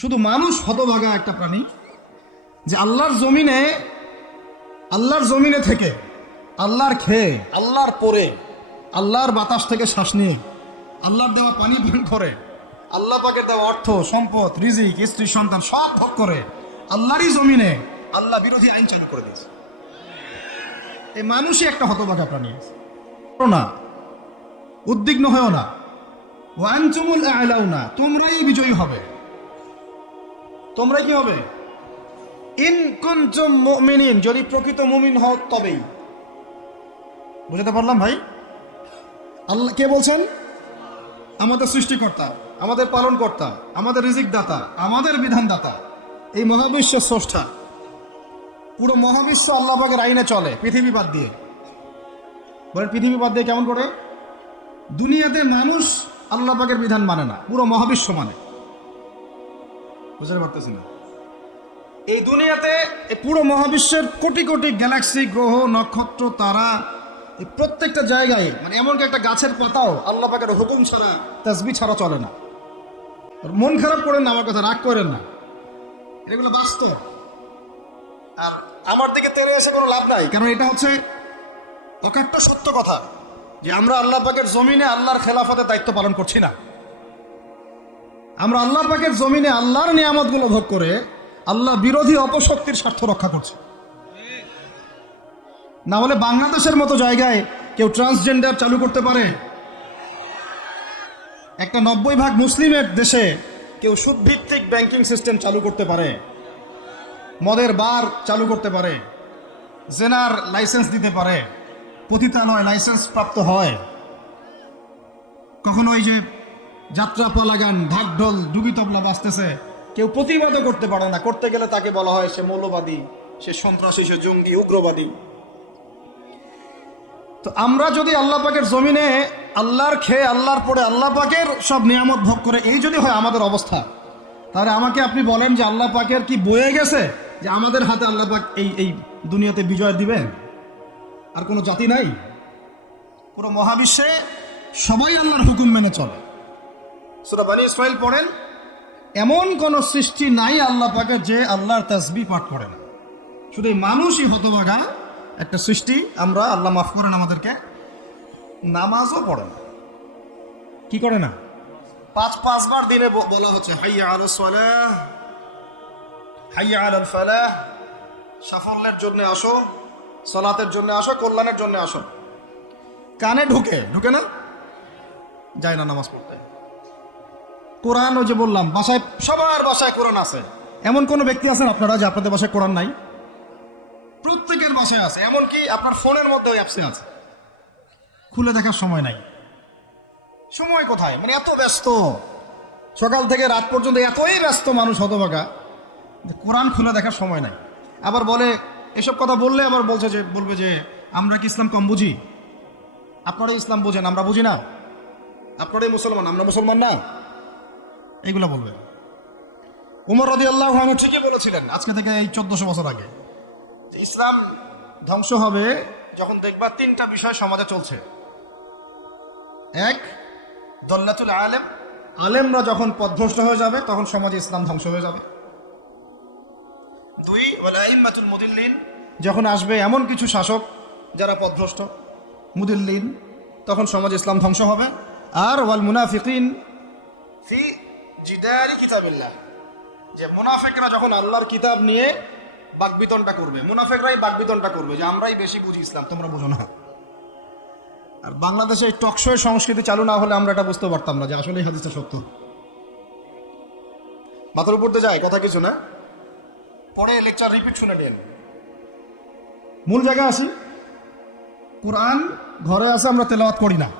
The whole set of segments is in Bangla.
শুধু মানুষ হতভাগা একটা প্রাণী যে আল্লাহর জমিনে আল্লাহর জমিনে থেকে আল্লাহর খেয়ে আল্লাহর পরে। আল্লাহর বাতাস থেকে শ্বাস নিয়ে আল্লাহর দেওয়া পানি পান করে আল্লাহ পাকের দেওয়া অর্থ সম্পদ রিজিক স্ত্রী সন্তান সব ভোগ করে আল্লাহরই জমিনে আল্লাহ বিরোধী আইন চালু করে দিয়েছে। এই মানুষই একটা হতভাগা প্রাণী না। উদ্বিগ্ন হয়েও না। ওয়ানচুমুল আলাউ না তোমরাই বিজয়ী হবে। তোমরাই কি হবে? ইন যদি প্রকৃত মুমিন হও তবেই। বুঝতে পারলাম ভাই? আল্লাহ কে বলছেন? আমাদের সৃষ্টিকর্তা, আমাদের পালনকর্তা, আমাদের রিজিক দাতা আমাদের বিধানদাতা। এই মহাবিশ্ব স্রষ্টা। পুরো মহাবিশ্ব আল্লাহ পাকের আইনে চলে, পৃথিবী বাদ দিয়ে। বলেন, পৃথিবী বাদ দিয়ে কেমন করে? দুনিয়াতে মানুষ আল্লাহ পাকের বিধান মানে না, পুরো মহাবিশ্ব মানে। বুঝতে পারতেছি না। এই দুনিয়াতে পুরো মহাবিশ্বের কোটি কোটি গ্যালাক্সি গ্রহ, নক্ষত্র, তারা এই প্রত্যেকটা জায়গায় মানে এমনকি একটা গাছের পাতাও আল্লাহ পাকের হুকুম ছাড়া তাসবি ছাড়া চলে না। মন খারাপ করেন না, আমার কথা রাগ করেন না। এগুলো বাস্তব। আর আমার দিকে তেরে এসে কোনো লাভ নাই। কারণ এটা হচ্ছে অকাট্য সত্য কথা যে আমরা আল্লাহ পাকের জমিনে আল্লাহর খেলাফতের দায়িত্ব পালন করছি না। আমরা আল্লাহ পাকের জমিনে আল্লাহর নিয়ামতগুলো ভোগ করে আল্লাহ বিরোধী অপশক্তির স্বার্থ রক্ষা করছে। না হলে বাংলাদেশের মতো জায়গায় কেউ ট্রান্সজেন্ডার চালু করতে পারে। একটা নব্বই ভাগ মুসলিমের দেশে কেউ সুদভিত্তিক ব্যাংকিং সিস্টেম চালু করতে পারে। মদের বার চালু করতে পারে। জেনার লাইসেন্স দিতে পারে। পতিতালয় লাইসেন্স প্রাপ্ত হয়। কখনো ওই যে যাত্রা পালাগান ঢাক ঢোল ডুগি তবলা বাজতেছে। কেউ প্রতিবাদও করতে পারে না। করতে গেলে তাকে বলা হয় সে মৌলবাদী, সে সন্ত্রাসী, সে জঙ্গি, উগ্রবাদী। তো আমরা যদি আল্লাহ পাকের জমিনে আল্লাহর খেয়ে আল্লাহর পরে আল্লাহ পাকের সব নিয়ামত ভোগ করে, এই যদি হয় আমাদের অবস্থা। তাহলে আমাকে আপনি বলেন যে আল্লাহ পাকের কি বয়ে গেছে? যে আমাদের হাতে আল্লাহ পাক এই এই দুনিয়াতে বিজয় দিবেন আর কোনো জাতি নাই? পুরো মহাবিশ্বে সবাই আল্লাহর হুকুম মেনে চলে। সুরা বানি ইসমাইল পড়েন, এমন কোন সৃষ্টি নাই আল্লাহ পাকে যে আল্লাহর তাসবি পাঠ করে না শুধু মানুষই হতভাগা একটা সৃষ্টি, আমরা আল্লাহ মাফ করেন আমাদেরকে, নামাজও পড়ে না। কি করে না? পাঁচ পাঁচবার দিনে বলা হচ্ছে, হাইয়া আল সালাহ, হাইয়া আল ফালাহ, সাফল্যের জন্য আসো, সলাতের জন্য আসো, কল্যাণের জন্য আসো। কানে ঢুকে ঢুকে না? যায় না নামাজ পড়তে। কোরআন ওই যে বললাম, বাসায় সবার বাসায় কোরআন আছে। এমন কোনো ব্যক্তি আছেন আপনারা যে আপনাদের বাসায় কোরআন নাই? প্রত্যেকের বাসায় আছে, এমনকি আপনার ফোনের মধ্যে অ্যাপসে আছে। খুলে দেখার সময় নাই। সময় কোথায়? মানে এত ব্যস্ত। সকাল থেকে রাত পর্যন্ত এতই ব্যস্ত মানুষ হতভাগা যে কোরআন খুলে দেখার সময় নাই। আবার বলে, এসব কথা বললে আবার বলছে যে, বলবে যে, আমরা কি ইসলাম কম বুঝি? আপনারাই ইসলাম বুঝেন, আমরা বুঝি না। আপনারাই মুসলমান, আমরা মুসলমান না। এইগুলো বলবেন। উমর রদি আল্লাহ ঠিকই বলেছিলেন, আজকে থেকে এই চোদ্দশো বছর আগে। ইসলাম ধ্বংস হবে যখন দেখবা তিনটা বিষয় সমাজে চলছে। এক, দল্লাতুল আলেম। আলেমরা যখন পথভ্রষ্ট হয়ে যাবে, তখন সমাজে ইসলাম ধ্বংস হয়ে যাবে। দুই ওয়ালাইমাতুল মুদিল্লিন। যখন আসবে এমন কিছু শাসক যারা পথভ্রষ্ট মুদিল্লিন, তখন সমাজ ইসলাম ধ্বংস হবে। আর ওয়াল মুনাফিকিন। ফি জিদারি কিতাবিল্লাহ। যে মুনাফিকরা যখন আল্লাহর কিতাব নিয়ে বাকবিতনটা করবে, মুনাফিকরাই বাকবিতনটা করবে, যে আমরাই বেশি বুঝি ইসলাম, তোমরা বুঝো না। আর বাংলাদেশে টকশোয় সংস্কৃতি চালু না হলে আমরা এটা বুঝতে পারতাম না যে আসলে হাদিসটা সত্য। মাথার উপর দিয়ে যায়, কথা কিছু না। পরে লেকচার রিপিট শুনে নেন। মূল জায়গা আসি। কোরআন ঘরে আসে আমরা তেলাওয়াত করি না।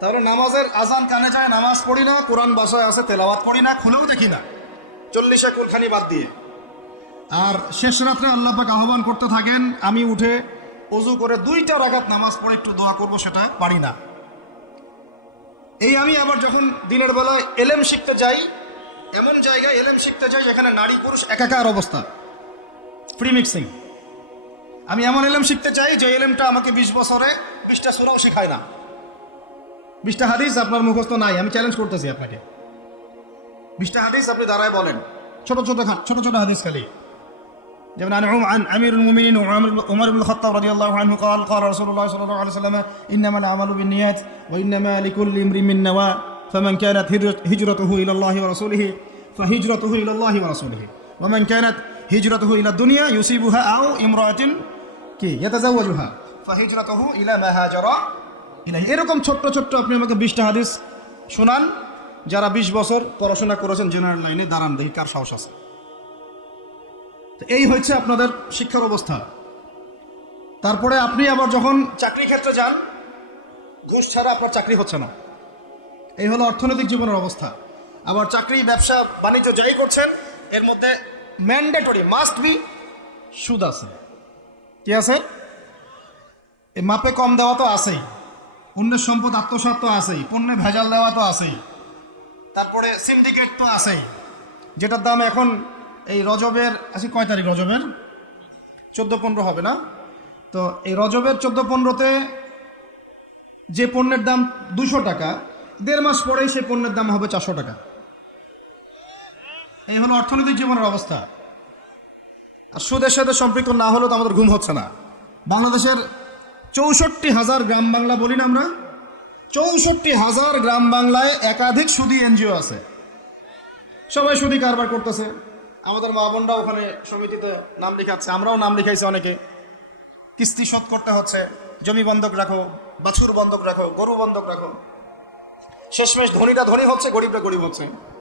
তাহলে নামাজের আজান কানে যায়, নামাজ পড়ি না, কোরআন বাসায় আছে, তেলাওয়াত করি না, খুলেও দেখি না। চল্লিশে কুলখানি বাদ দিয়ে। আর শেষ রাত্রে আল্লাহ আহ্বান করতে থাকেন, আমি উঠে অজু করে দুইটা রাগাত নামাজ পড়ে একটু দোয়া করব, সেটা পারি না। এই আমি আবার যখন দিনের বেলায় এলেম শিখতে যাই, এমন জায়গায় এলেম শিখতে যাই, যেখানে নারী পুরুষ একাকার অবস্থা। ফ্রি মিক্সিং আমি এমন এলেম শিখতে চাই, যে এলেমটা আমাকে বিশ বছরে, বিশটা সোরাও শেখায় না। বিশটা হাদিস আপনার মুখস্থ নাই আমি চ্যালেঞ্জ করতেছি আপনাকে বিশটা হাদিস আপনি দাঁড়ায় বলেন ছোট ছোট খা- ছোট ছোট হাদিস খালি যেমন عن عم- عن امير المؤمنين وعمر عمر بن الخطاب رضي الله عنه قال قال رسول الله صلى الله عليه وسلم انما الاعمال بالنيات وانما لكل امرئ من نوى فمن كانت هجرت- هجرته الى الله ورسوله فهجرته الى الله ورسوله ومن كانت هجرته الى الدنيا يصيبها او امراه কি يتزوجها فهجرته الى ما هاجر ইলাইহি। এরকম ছোট্ট ছোট্ট আপনি আমাকে বিশটা হাদিস শোনান, যারা বিশ বছর পড়াশোনা করেছেন জেনারেল লাইনে দাঁড়ান দেখি কার সাহস আছে। তো এই হচ্ছে আপনাদের শিক্ষার অবস্থা। তারপরে আপনি আবার যখন চাকরি ক্ষেত্রে যান, ঘুষ ছাড়া আপনার চাকরি হচ্ছে না। এই হলো অর্থনৈতিক জীবনের অবস্থা। আবার চাকরি, ব্যবসা, বাণিজ্য যাই করছেন, এর মধ্যে ম্যান্ডেটরি মাস্ট বি সুদ আছে। কি আছে? মাপে কম দেওয়া তো আছেই। অন্যের সম্পদ আত্মসাৎ তো আছেই, পণ্যে ভেজাল দেওয়া তো আছেই। তারপরে সিন্ডিকেট তো আছেই, যেটার দাম এখন এই রজবের, আজকে কয় তারিখ রজবের? চোদ্দ পনেরো হবে না? তো এই রজবের চোদ্দ পনেরোতে যে পণ্যের দাম দুশো টাকা, দেড় মাস পরেই সেই পণ্যের দাম হবে চারশো টাকা। এই হলো অর্থনৈতিক জীবনের অবস্থা। আর সুদের সাথে সম্পৃক্ত না হলেও তো আমাদের ঘুম হচ্ছে না। বাংলাদেশের চৌষট্টি হাজার গ্রাম বাংলা বলি না আমরা? চৌষট্টি হাজার গ্রাম বাংলায় একাধিক সুদী এনজিও আছে। সবাই সুদী কারবার করতেছে। আমাদের মা বোনরা ওখানে সমিতিতে নাম লিখাচ্ছে, আমরাও নাম লিখাইছি অনেকে। কিস্তি শোধ করতে হচ্ছে, জমি বন্ধক রাখো, বাছুর বন্ধক রাখো, গরু বন্ধক রাখো। শেষমেশ ধনীরা ধনী হচ্ছে, গরিবরা গরিব হচ্ছে।